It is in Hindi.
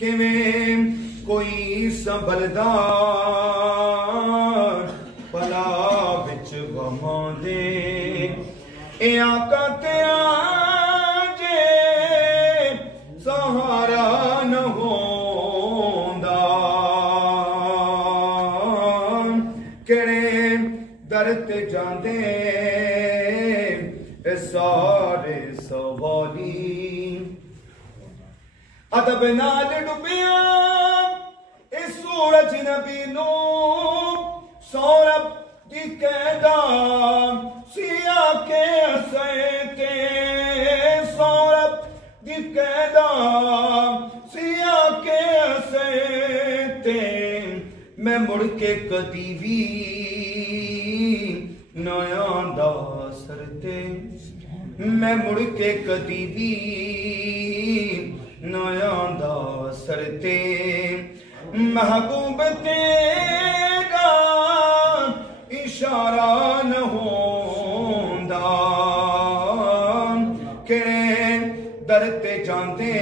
किवें कोई संभलदा भला बिच गमां दे ए आका तेरा जे सहारा न होंदा केड़े दर ते जांदे सारे सवाली अदब नाल डुबिया इस सूरज नबी नू सौरभ दी कैदा सिया के असैते सौरभ दी कैदा सिया के असैते मैं मुड़ के कदी भी नया दा सरते मैं मुड़ के कदी भी नया दा सरते महबूब तेरा इशारा न होंदा केड़े दर ते जांदे